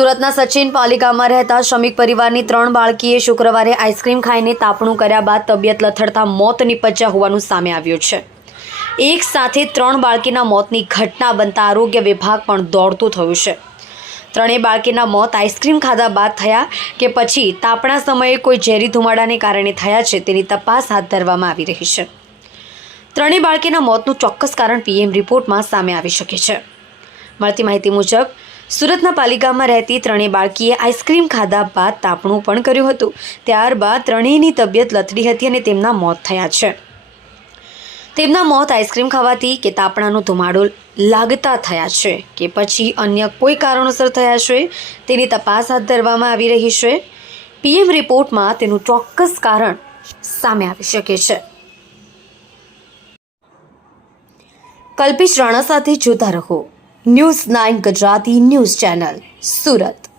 સુરતના સચિન પાલિકામાં રહેતા શ્રમિક પરિવારની 3 બાળકીએ શુક્રવારે આઈસ્ક્રીમ ખાઈને તાપણું કર્યા બાદ તબિયત લથડતા મોત નિપજ્યા હોવાનું સામે આવ્યું છે। એક સાથે 3 બાળકીના મોતની ઘટના બનતા આરોગ્ય વિભાગ પણ દોડતું થયું છે। ત્રણેય બાળકીના મોત આઈસ્ક્રીમ ખાધા બાદ થયા કે પછી તાપણા સમયે કોઈ ઝેરી ધુમાડાને કારણે થયા છે તેની તપાસ હાથ ધરવામાં આવી રહી છે। ત્રણેય બાળકીના મોતનું ચોક્કસ કારણ પીએમ રિપોર્ટમાં સામે આવી શકે છે। મળતી માહિતી મુજબ સુરતના પાલિકામાં રહેતી ત્રણેય બાળકીએ આઈસ્ક્રીમ ખાધા બાદ તાપણું પણ કર્યું હતું। ત્યારબાદ ત્રણેયની તબિયત લથડી હતી અને તેમના મોત થયા છે। તેમના મોત આઈસ્ક્રીમ ખાવાથી કે તાપણાનો ધુમાડો લાગતા થયા છે કે પછી અન્ય કોઈ કારણોસર થયા છે તેની તપાસ હાથ ધરવામાં આવી રહી છે। પીએમ રિપોર્ટમાં તેનું ચોક્કસ કારણ સામે આવી શકે છે। કલ્પેશ રાણા સાથે જોતા રહો news 9 Gujarati news channel Surat.